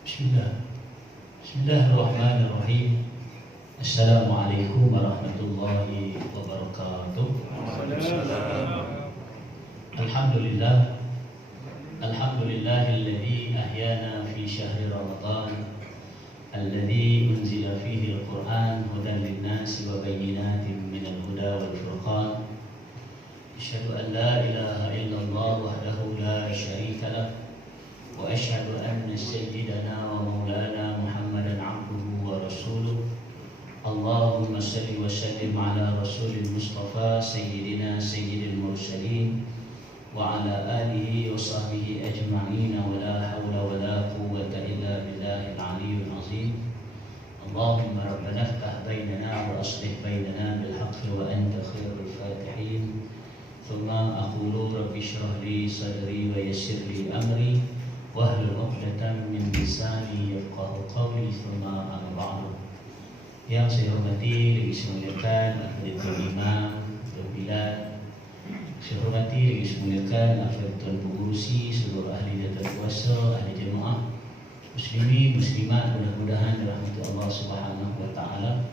Bismillahirrahmanirrahim. Assalamualaikum warahmatullahi wabarakatuh. Alhamdulillah. Alhamdulillahilladzi ahyana fi syahri Ramadan alladzi unzila fihi al-Qur'an hudan lin-nasi wa bayyinatin minal huda wal furqan. Asyhadu an la ilaha illallah wahdahu la syarika lah wa asyhadu anna sayyidana wa maulana Muhammadan abduhu wa rasuluh. Allahumma salli wa sallim ala rasulil mustafa sayyidina sayyidil mursalin wa ala alihi wa sahbihi ajma'in wa la hawla wa la quwwata illa billahil aliyyil azim. Allahumma rabbana iftah bainana wa aslih bainana bil haqqi wa anta khairul fatihin. Thumma aqulu rabbi shrah li sadri wa yassir li amri wahlul 'uqdatam min lisani yafqahu qawli. Thumma amma ba'du. Yang saya hormati lagi semuliakan Al-Fadhil Imam Bilal, saya hormati lagi semuliakan Al-Fadhil Pengurusi, seluruh ahli data kuasa, ahli jemaah, muslimin, muslimat, mudah-mudahan dirahmati Allah Subhanahu wa taala.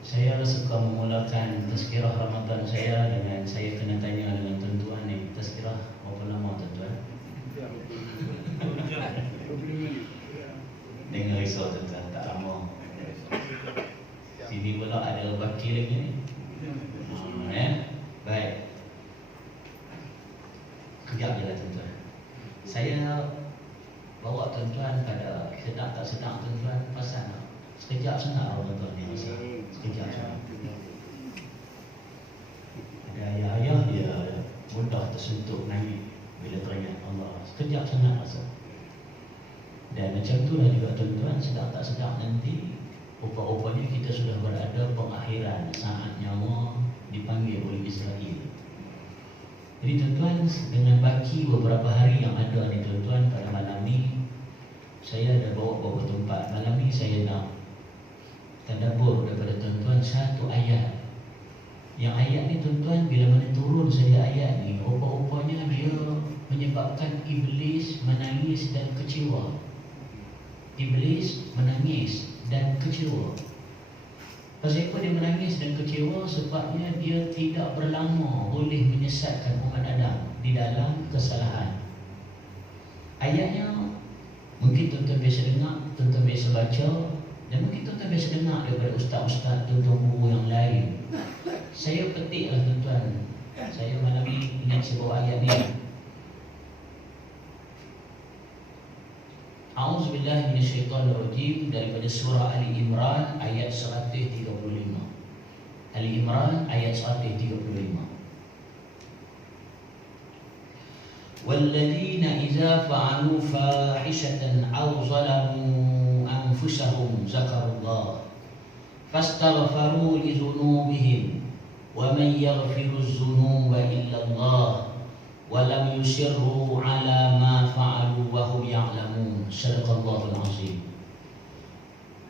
Saya suka memulakan tazkirah Ramadan saya dengan saya kena tanya dengan tuan-tuan ni, tazkirah berapa lama tuan-tuan? Dengar risau tuan-tuan, tak lama. Sini pula ada baki lagi ni. Baik. Kejap je lah tuan-tuan. Saya bawa tuan-tuan pada sedap tak sedap tuan-tuan pasal tak? Sekejap sangat tuan-tuan ni rasa. Sekejap sangat. Ada ayah-ayah dia mudah tersentuh naik bila teringat Allah. Sekejap sangat rasa. Dan macam itulah juga tuan-tuan, sedap tak sedap nanti rupa-rupanya kita sudah berada pengakhiran saat nyawa dipanggil oleh Israel. Jadi tuan-tuan, dengan baki beberapa hari yang ada ni tuan-tuan, pada malam ni saya ada bawa beberapa tempat. Malam ni saya nak tadabbur daripada tuan-tuan satu ayat. Yang ayat ni tuan-tuan, bila mana turun saja ayat ni, rupa-rupanya dia menyebabkan iblis menangis dan kecewa. Iblis menangis dan kecewa. Pasal apa dia menangis dan kecewa? Sebabnya dia tidak berlama boleh menyesatkan umat Adam di dalam kesalahan. Ayatnya mungkin tuan-tuan biasa dengar, tuan-tuan biasa baca, dan mungkin tuan-tuan biasa dengar daripada ustaz-ustaz, tuan-tuan guru yang lain. Saya petiklah tuan-tuan. Saya malam ni ingat saya bawa ayat ni. A'udzubillahi minasyaitonirrajim, daripada surah Ali Imran ayat 135. Ali Imran ayat 135. Walladzina idza fa'alu fahishatan aw zalamu anfusahum zakarullah fastaghfaru li dhunubihim wa man yaghfiru dzunuba illa Allah wa lam yusirru ala ma fa'alu wa hum ya'lamun. Sadaqallahul azim.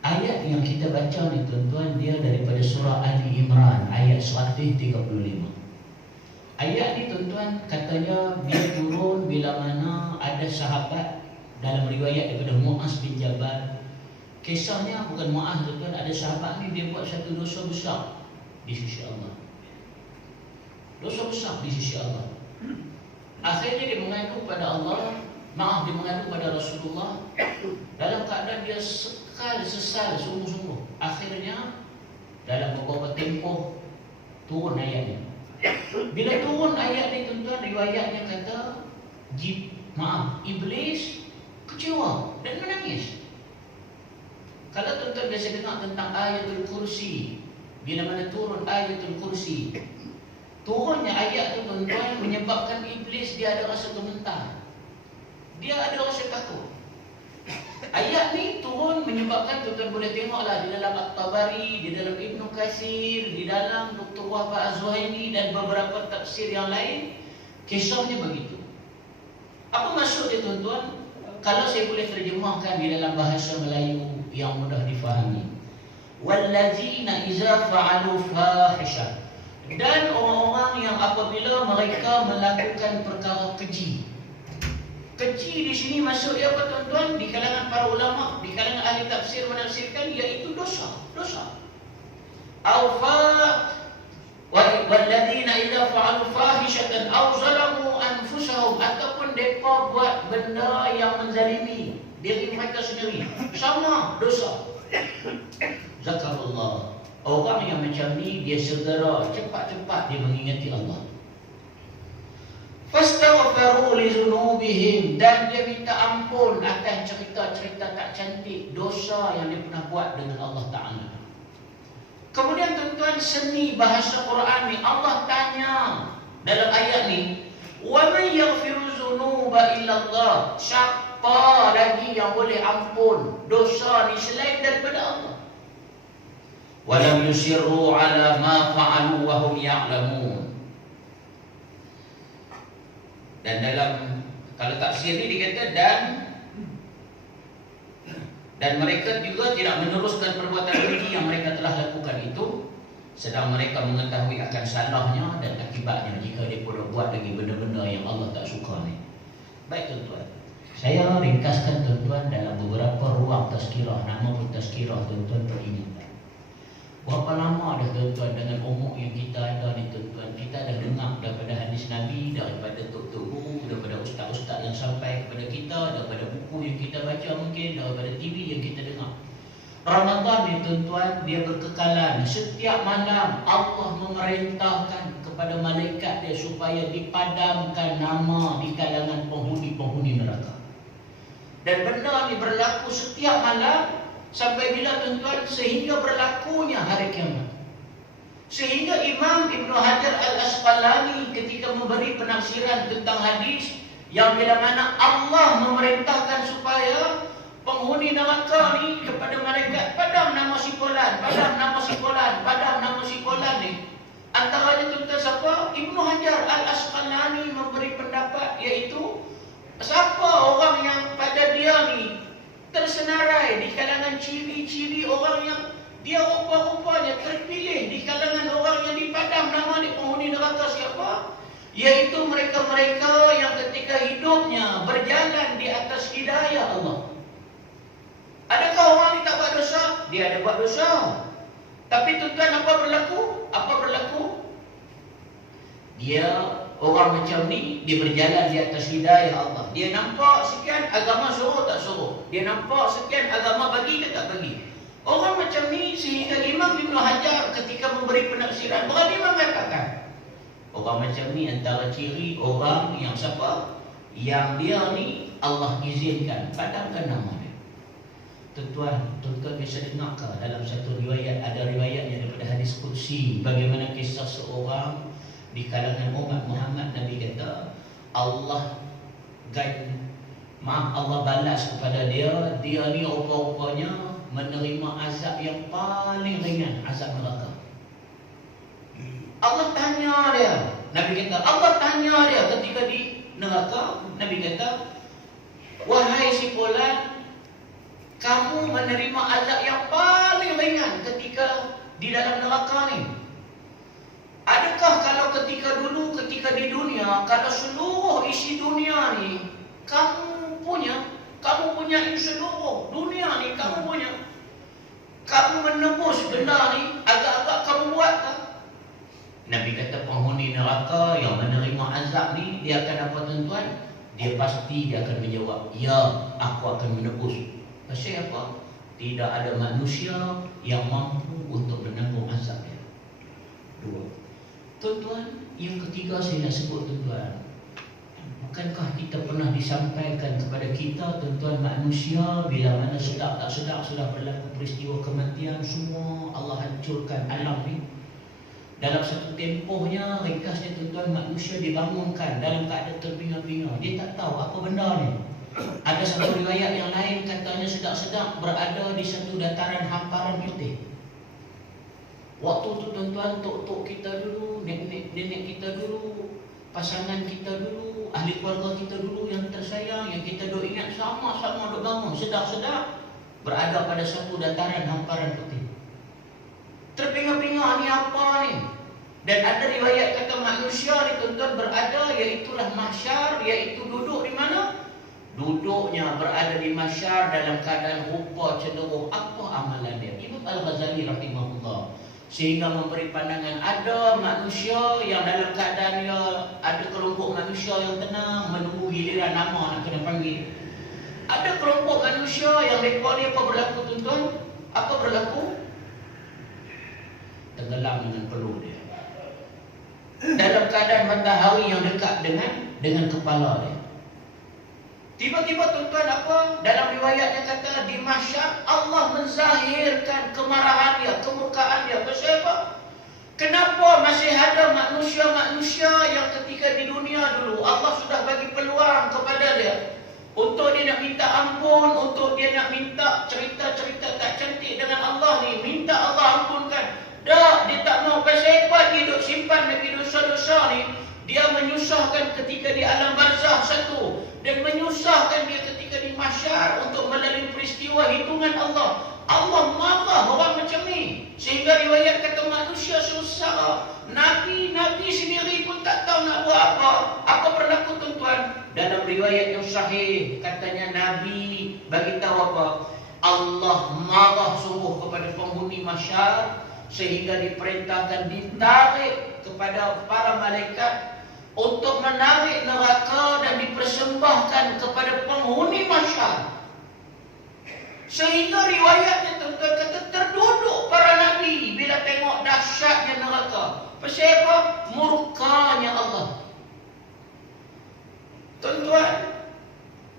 Ayat yang kita baca ni tuan-tuan, dia daripada surah Ali Imran ayat 135. Ayat ni tuan-tuan katanya dia turun bila mana ada sahabat, dalam riwayat daripada Muaz bin Jabal. Kisahnya bukan Muaz tuan-tuan, ada sahabat ni dia buat satu dosa besar di sisi Allah. Dosa besar di sisi Allah. Akhirnya dia mengadu pada Allah, dia mengadu pada Rasulullah dalam keadaan dia sesal sungguh-sungguh. Akhirnya dalam beberapa tempoh turun ayat ni. Bila turun ayat ni tuan-tuan, riwayatnya kata iblis kecewa dan menangis. Kalau tuan-tuan biasa dengar tentang ayatul kursi, bila mana turun ayatul kursi, turunnya ayat tu tuan-tuan menyebabkan iblis dia ada rasa gemetar. Dia ada rasa takut. Ayat ni turun menyebabkan tuan-tuan boleh tengoklah di dalam At-Tabari, di dalam Ibnu Katsir, di dalam Dr. Wahab Az-Zuhaili dan beberapa tafsir yang lain, kisahnya begitu. Apa maksud dia tuan-tuan? Kalau saya boleh terjemahkan di dalam bahasa Melayu yang mudah difahami. Wallazina iza fa'alu fahisha, dan orang-orang yang apabila mereka melakukan perkara keji. Kecil di sini masuk dia apa tuan-tuan? Di kalangan para ulama, di kalangan ahli tafsir menafsirkan iaitu dosa. Walladzina idza fa'alu fahishatan aw zalamu anfusahum, ataupun depa buat benda yang menzalimi diri mereka sendiri, sama dosa. Zakarullah. Orang yang macam ni dia segera cepat-cepat dia mengingati Allah. Fastaghfiru li dzunubihim, dan dia minta ampun akan cerita-cerita tak cantik dosa yang dia pernah buat dengan Allah Ta'ala. Kemudian tuan-tuan, seni bahasa Quran ni, Allah tanya dalam ayat ni, wa may yaghfiru dzunuba illa Allah, siapa lagi yang boleh ampun dosa ni selain daripada Allah? Wa lam yusirru ala ma fa'alu wa hum ya'lamun. Dan dalam kalau tafsir ni dikata dan mereka juga tidak meneruskan perbuatan keji yang mereka telah lakukan itu, sedang mereka mengetahui akan salahnya dan akibatnya jika dia pun buat lagi benda-benda yang Allah tak suka ni. Baik tuan-tuan, saya ringkaskan tuan-tuan dalam beberapa ruang tazkirah. Nama pun tazkirah, tuan-tuan peringatan. Berapa lama dah tuan-tuan dengan umur yang kita ada ni tuan-tuan, kita dah dengar daripada hadis Nabi, daripada tok-tok guru, daripada ustaz-ustaz yang sampai kepada kita, daripada buku yang kita baca mungkin, daripada TV yang kita dengar. Ramadan ni tuan-tuan, dia berkekalan. Setiap malam Allah memerintahkan kepada malaikat dia supaya dipadamkan nama di kalangan penghuni-penghuni neraka. Dan benda ni berlaku setiap malam. Sampai bila tuan-tuan? Sehingga berlakunya hari kiamat. Sehingga Imam Ibn Hajar Al-Asqalani ketika memberi penafsiran tentang hadis yang bila mana Allah memerintahkan supaya penghuni neraka ni kepada malaikat, padam nama si fulan, padam nama si fulan, padam nama si fulan ni. Antaranya tuan-tuan siapa? Ibn Hajar Al-Asqalani memberi pendapat iaitu siapa orang yang pada dia ni tersenarai di kalangan ciri-ciri orang yang dia rupa-rupanya terpilih di kalangan orang yang dipadam nama di penghuni neraka siapa? Iaitu mereka-mereka yang ketika hidupnya berjalan di atas hidayah Allah. Adakah orang ni tak buat dosa? Dia ada buat dosa. Tapi tuan-tuan, apa berlaku? Dia orang macam ni, dia berjalan di atas hidayah Allah. Dia nampak sekian agama suruh tak suruh. Dia nampak sekian agama bagi ke tak bagi. Orang macam ni sehingga Imam Ibn Hajar ketika memberi penafsiran berani mengatakan, orang macam ni antara ciri orang yang siapa? Yang dia ni Allah izinkan padamkan nama dia. Tuan-tuan bisa dengar ke dalam satu riwayat, ada riwayat yang daripada hadis qudsi, bagaimana kisah seorang di kalangan umat Muhammad. Nabi kata Allah balas kepada dia ni rupa-rupanya menerima azab yang paling ringan, azab neraka. Allah tanya dia, Nabi kata Allah tanya dia ketika di neraka. Nabi kata, wahai si fulan, kamu menerima azab yang paling ringan ketika di dalam neraka ni. Adakah kalau ketika di dunia, kalau seluruh isi dunia ni kamu punya seluruh dunia ni kamu punya, kamu menebus benda ni, agak-agak kamu buat tak? Nabi kata penghuni neraka yang menerima azab ni, dia akan apa tuan-tuan? Dia akan menjawab, ya, aku akan menebus. Pasal apa? Tidak ada manusia yang mampu untuk menanggung azab dia. Dua. Tuan-tuan, yang ketiga saya nak sebut tuan-tuan, bukankah kita pernah disampaikan kepada kita tuan-tuan, manusia bila mana sedar tak sedar sudah berlaku peristiwa kematian, semua Allah hancurkan alam ni. Dalam satu tempohnya, ringkasnya tuan-tuan, manusia dibangunkan dalam keadaan terbinga-binga. Dia tak tahu apa benda ni. Ada satu riwayat yang lain katanya sedang berada di satu dataran hamparan putih. Waktu tu tuan-tuan, tok-tok kita dulu, nenek kita dulu, pasangan kita dulu, ahli keluarga kita dulu yang tersayang, yang kita duk ingat sama-sama duk bangun, sedap-sedap berada pada satu dataran hamparan putih. Terpinga-pinga, ni apa ni? Dan ada riwayat kata manusia ni tuan-tuan berada, iaitulah mahsyar, iaitu duduk di mana? duduknya berada di mahsyar dalam keadaan rupa cenderung, apa amalan dia? Imam Al-Ghazali rahimahullah sehingga memberi pandangan, ada manusia yang dalam keadaan dia, ada kelompok manusia yang tenang menunggu giliran nama nak kena panggil. Ada kelompok manusia yang mereka ni apa berlaku tuan-tuan? Apa berlaku? Tenggelam dengan peluh dia, dalam keadaan matahari yang dekat dengan kepala dia. Tiba-tiba tuan-tuan apa? Dalam riwayatnya kata di mahsyar Allah menzahirkan kemarahan dia, kemurkaan dia. Pasal apa? Kenapa masih ada manusia-manusia yang ketika di dunia dulu Allah sudah bagi peluang kepada dia untuk dia nak minta ampun, untuk dia nak minta cerita-cerita tak cantik dengan Allah ni, minta Allah ampunkan. Dah, dia tak mau. Pasal apa dia duduk simpan lagi dosa-dosa ni? Dia menyusahkan ketika di alam barzah satu, dan menyusahkan dia ketika di mahsyar untuk melalui peristiwa hitungan Allah. Allah marah orang macam ni, sehingga riwayat kata manusia susah. Nabi sendiri pun tak tahu nak buat apa. Apa berlaku tuan-tuan? Dalam riwayat yang sahih katanya Nabi bagi tahu apa? Allah marah suruh kepada penghuni mahsyar sehingga diperintahkan ditarik kepada para malaikat untuk menarik neraka dan dipersembahkan kepada penghuni mahsyar. Sehingga riwayatnya tuan-tuan kata terduduk para nabi bila tengok dahsyatnya neraka. Pasal apa? Murkanya Allah. Tuan-tuan,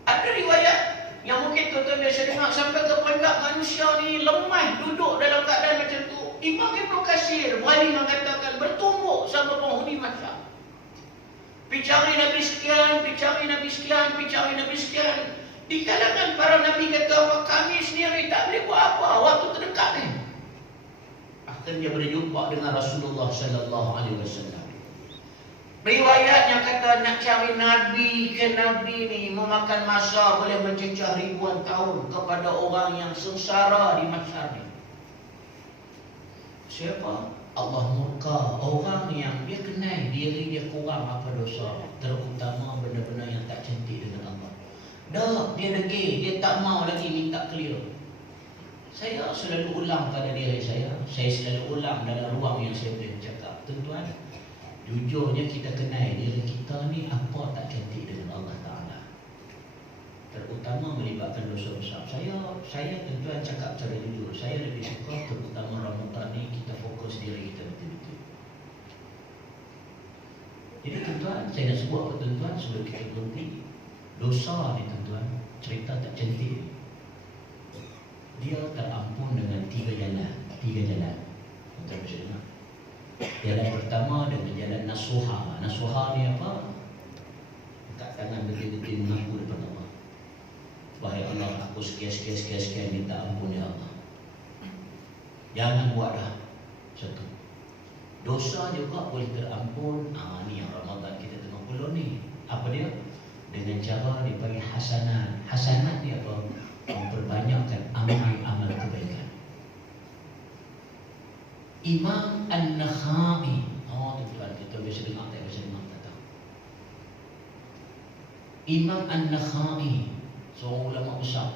ada riwayat yang mungkin tuan-tuan biasa dengar sampai ke peringkat manusia ni lemah duduk dalam keadaan macam tu. Imam Ibn Katsir berani mengatakan bertumbuk sama penghuni mahsyar. Bicari Nabi sekian, bicari Nabi sekian, bicari Nabi sekian. Di kalangan para Nabi kata apa? Kami sendiri tak boleh buat apa waktu terdekat ni. Akhirnya berjumpa dengan Rasulullah sallallahu alaihi wasallam. Riwayat yang kata nak cari Nabi ke Nabi ni memakan masa boleh mencecah ribuan tahun kepada orang yang sengsara di mahsyar ni. Siapa? Allah murka orang yang dia kenal diri dia kurang apa dosa, terutama benda-benda yang tak cantik dengan Allah. Dah, dia degil, dia tak mau lagi minta clear. Saya selalu ulang pada diri saya selalu ulang dalam ruang yang saya boleh cakap. Tuan-tuan, jujurnya kita kenal diri kita ni apa tak cantik dengan Allah Ta'ala, terutama melibatkan dosa besar. Saya tuan-tuan cakap secara jujur, saya lebih suka terutama Ramadan ni kita fokus diri kita betul-betul. Jadi tuan-tuan, saya nak sebut apa tuan-tuan sebelum kita berhenti. Dosa ni tuan-tuan, cerita tak cantik, dia terampun dengan tiga jalan. Tuan-tuan bisa dengar. Jalan pertama dengan jalan nasuha. Nasuha ni apa? Angkat tangan betul-betul mengaku depan Allah. Wahai Allah, aku sekian minta ampun ya Allah. Jangan buat dah. Satu. Dosa juga boleh terampun. Ni yang Ramadan kita tengah puluh ni. Apa dia? Dengan cara dibagi hasanat. Hasanat ni apa? Memperbanyakkan amal-amal kebaikan. Imam An-Nakhai. Tuan-tuan, kita biasa dengar tak? Biasa dengar tak tahu. Imam An-Nakhai, seorang ulama besar.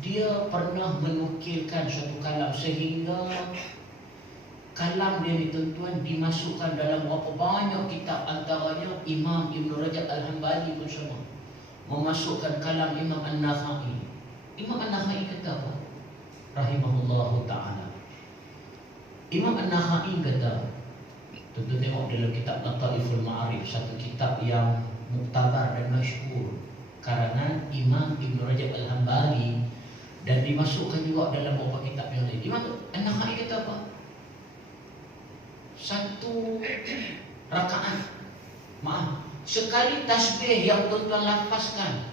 Dia pernah menukilkan suatu kalam sehingga kalam dia ni tuan-tuan dimasukkan dalam berapa banyak kitab, antaranya Imam Ibn Rajab Al-Hanbali pun sama memasukkan kalam Imam An-Nakhai. Imam An-Nakhai kata apa? Rahimahullahu ta'ala. Imam An-Nakhai kata, tuan-tuan tengok dalam kitab Lataiful Ma'arif, satu kitab yang muktabar dan masyhur karangan Imam Ibn Rajab Al-Hanbali, dan dimasukkan juga dalam beberapa kitab yang lain. Imam An-Nakhai kata apa? Satu rakaat, sekali tasbih yang tuan-tuan lafazkan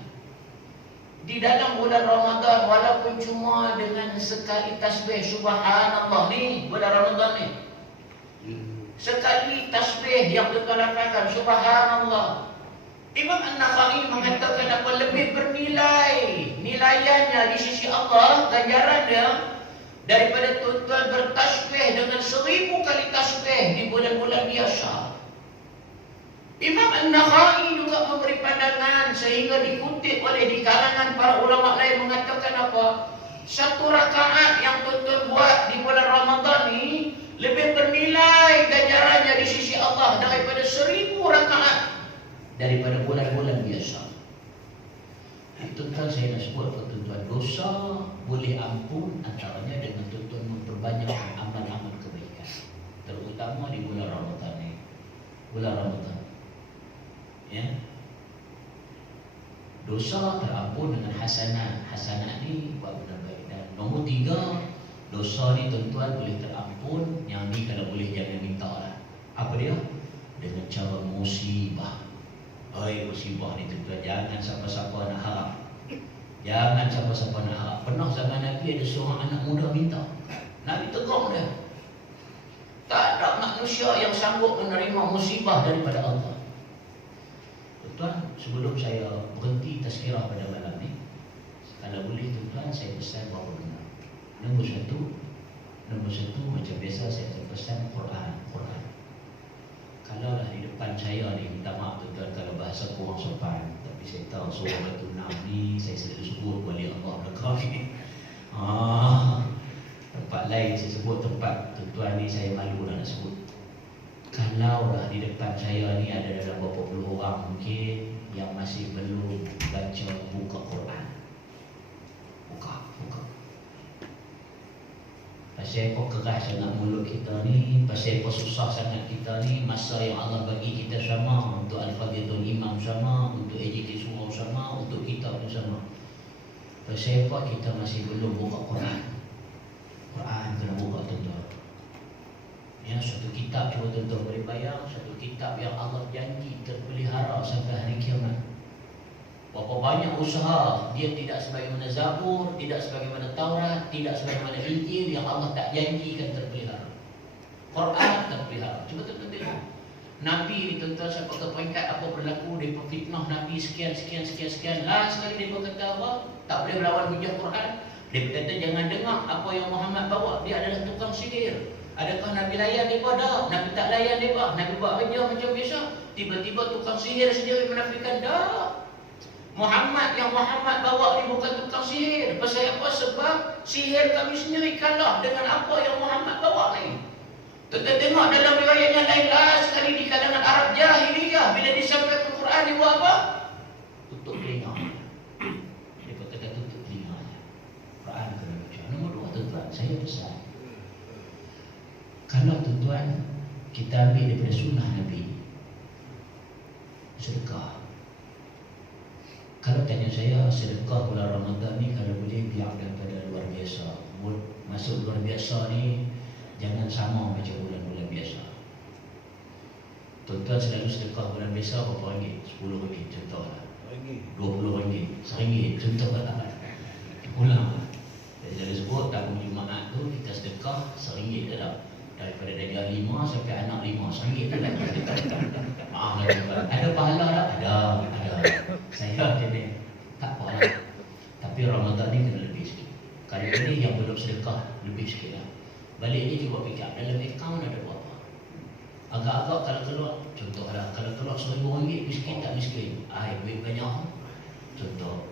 di dalam bulan Ramadan, walaupun cuma dengan sekali tasbih subhanallah ni bulan Ramadan ni, sekali tasbih yang tuan-tuan lafazkan subhanallah, Imam An-Nakhai mengatakan apa? Lebih bernilai nilaiannya di sisi Allah, ganjaran dia, daripada tuan-tuan bertasbih dengan 1000 kali tasbih di bulan-bulan biasa. Imam An-Nakhai juga memberi pandangan sehingga dikutip oleh di kalangan para ulama lain mengatakan apa? Satu rakaat yang tuan-tuan buat di bulan Ramadan ni lebih bernilai ganjarannya di sisi Allah daripada 1000 rakaat daripada bulan-bulan biasa. Tuan-tuan, saya nak sebut tuan-tuan, dosa boleh ampun antaranya dengan tuan-tuan memperbanyak amal-amal kebaikan, terutama di bulan Ramadan ni. Bulan Ramadan, ya, dosa terampun dengan hasanah. Hasanah ni buat benda baik. Dan nombor 3, dosa ni tuan-tuan boleh terampun. Yang ni kalau boleh jangan minta lah. Apa dia? Dengan cara musibah. Musibah ni tuan-tuan, jangan siapa-siapa nak harap. Jangan siapa-siapa nak harap. Pernah zaman Nabi ada seorang anak muda minta. Nabi tegur dia. Tak ada manusia yang sanggup menerima musibah daripada Allah. Tuan, sebelum saya berhenti tazkirah pada malam ni, kalau boleh tuan-tuan, saya pesan beberapa benda. Nombor satu, macam biasa saya akan pesan Quran. Kalaulah di depan saya ni, minta maaf tuan-tuan kalau bahasa kurang sopan, tapi saya tahu surah Batu Nam ni saya selalu sebut wali Allah belakang ni. Tempat lain saya sebut, tempat tuan-tuan ni saya malu nak sebut. Kalau dah di depan saya ni ada dalam berapa puluh orang mungkin yang masih belum baca buka Quran. Buka. Pasal apa keras sangat mulut kita ni, pasal apa susah sangat kita ni, masa yang Allah bagi kita sama, untuk Al-Fadhilul Imam sama, untuk AJK Surau sama, untuk kita pun sama. Pasal apa kita masih belum buka Quran. Quran kena buka tuan-tuan. Ya, satu kitab, cuba tuan-tuan boleh bayang, satu kitab yang Allah janji terpelihara sampai hari kiamat. Berapa banyak usaha, dia tidak sebagaimana Zabur, tidak sebagaimana Taurat, tidak sebagaimana Injil yang Allah tak janjikan terpelihara. Quran terpelihara. Cuba tuan-tuan tengok. Nabi ni tuan-tuan sampai ke peringkat apa berlaku, dia fitnah Nabi sekian. Last sekali dia kata apa? Tak boleh melawan hujah Quran. Dia berkata jangan dengar apa yang Muhammad bawa, dia adalah tukang sihir. Adakah Nabi layan mereka? Tak. Nabi tak layan mereka. Nabi buat kerja macam biasa. Tiba-tiba tukang sihir sendiri menafikan. Tak. Muhammad bawa ni bukan tukang sihir. Pasal apa? Sebab sihir kami sendiri kalah dengan apa yang Muhammad bawa ni. Kita tengok dalam riwayat yang lain lah sekali di kalangan Arab Jahiliyah, bila disampaikan Quran dia buat apa? Tutup telinga. Dia katakan tutup telinga. Quran kena baca. Nombor 2 tuan-tuan, saya pesan. Kalau tuan-tuan kita ambil daripada sunnah Nabi, sedekah. Kalau tanya saya, sedekah bulan Ramadan ni kalau boleh biar daripada luar biasa. Masuk luar biasa ni jangan sama macam bulan-bulan biasa. Tuan-tuan selalu sedekah bulan biasa berapa ringgit? RM10 contohlah. RM20, RM1 contohlah. Ulang. Saya selalu sebut tahun Jumaat tu kita sedekah RM1 dah. Daripada darjah 5 sampai anak 5, RM1 tu dah sedekah. Maaf lah tuan. Ada pahala tak? Ada. Saya jadi tak apa lah. Tapi Ramadan ni kena lebih sikit. Kalau ini yang belum sedekah lebih sikit lah. Balik ni cuba fikir dalam akaun ada berapa. Agak-agak kalau keluar, contohlah kalau keluar RM1,000 miskin tak miskin? Duit banyak. Contoh.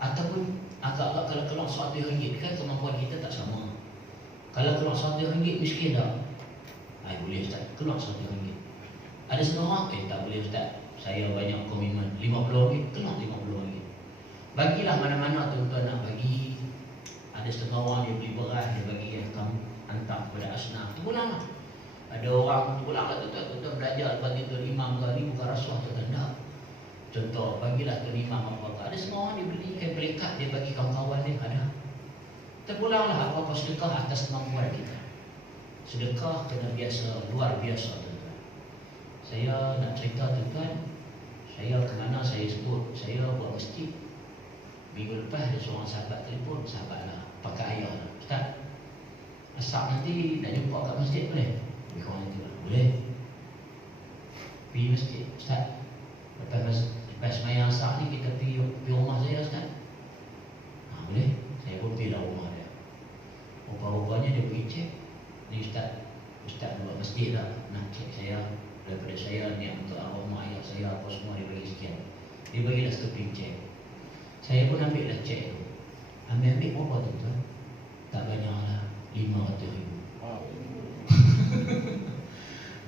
Ataupun agak-agak kalau keluar RM100 kan kemampuan kita tak sama. Kalau keluar RM100 miskin tak? Boleh Ustaz, keluar RM100. Ada setengah orang, tak boleh Ustaz, saya banyak komitmen, RM50, keluar RM50. Bagilah mana-mana tuan-tuan nak bagi. Ada setengah orang dia beli beras, dia bagi kamu hantar kepada asnaf, tu pulang lah. Ada orang tu pulang lah tuan-tuan belajar bagi tuan imam ke, ni bukan rasuah tuan-tuan tak. Contoh, bagilah tuan imam apa-apa. Ada semua orang dia beli kain pelikat, dia bagi kawan-kawan dia, ada. Terpulanglah apa-apa sedekah atas kemampuan kita. Sedekah kena biasa, luar biasa tuan-tuan. Saya nak cerita tuan-tuan, saya ke mana saya sebut, saya buat masjid. Minggu lepas ada seorang sahabat telefon, sahabat lah, pakai ayah lah. Ustaz, asap nanti nak jumpa kat masjid boleh? Lebih kurang itu lah, boleh. Pergi masjid, Ustaz. Lepas semayang asap ni kita pergi rumah saya Ustaz. Boleh? Saya pun pergi lah rumah dia. Rupa-rupanya dia pergi cek. Ni Ustaz buat masjid lah. Nak cek saya, daripada saya ni untuk arwah mak ayah satu cek. Saya pun ambil lah cek tu. Ambil berapa tuan? Tak banyak lah, 500,000.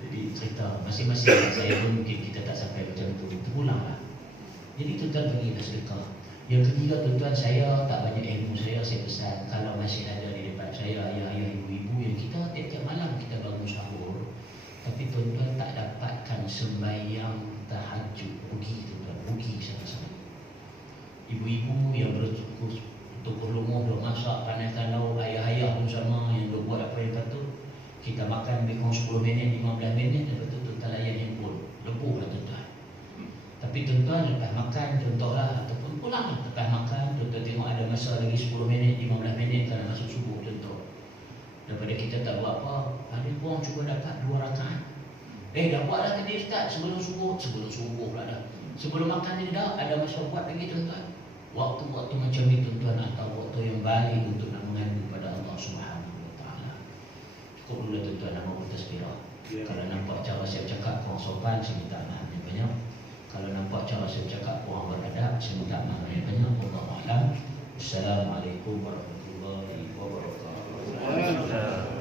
Jadi cerita masing-masing saya pun mungkin kita tak sampai macam tu, terpulang lah. Jadi tuan-tuan pergilah sedekah. Yang ketiga tuan-tuan, saya tak banyak ilmu, saya pesan kalau masih ada di depan saya ayah-ayah, ibu-ibu yang kita tiap-tiap malam kita bangun sahur, tapi tuan-tuan tak dapatkan sembahyang tahajud, rugi tuan-tuan, rugi sama-sama. Ibu-ibu yang bercukur lumur, duk masak, panaskan lauk, ayah-ayah pun sama yang duk buat apa yang patut. Kita makan lebih kurang 10 minit, 15 minit, lepas tu tuan-tuan layan handphone, lepuh lah tuan-tuan. Tapi tuan-tuan lepas makan, contohlah, ataupun pulang lah lepas makan, tuan-tuan tengok ada masa lagi 10 minit, 15 minit kalau masuk subuh contoh. Daripada kita tak buat apa, ada kurang cuba dapat 2 rakaat. Dah buat lah tadi Ustaz, sebelum subuh pula dah. Sebelum makan ni dah ada masa buat lagi tuan-tuan. Waktu-waktu macam ni tuan-tuan atau waktu yang baik untuk nak mengadu pada Allah Subhanahu Wa Taala. Cukup dulu tuan-tuan nama bertasbirah. Kalau nampak cara saya cakap kurang sopan, saya minta maaf yang banyak. Kalau nampak cara saya cakap kurang beradab, saya minta maaf yang banyak. Wallahu a'lam. Assalamualaikum warahmatullahi wabarakatuh.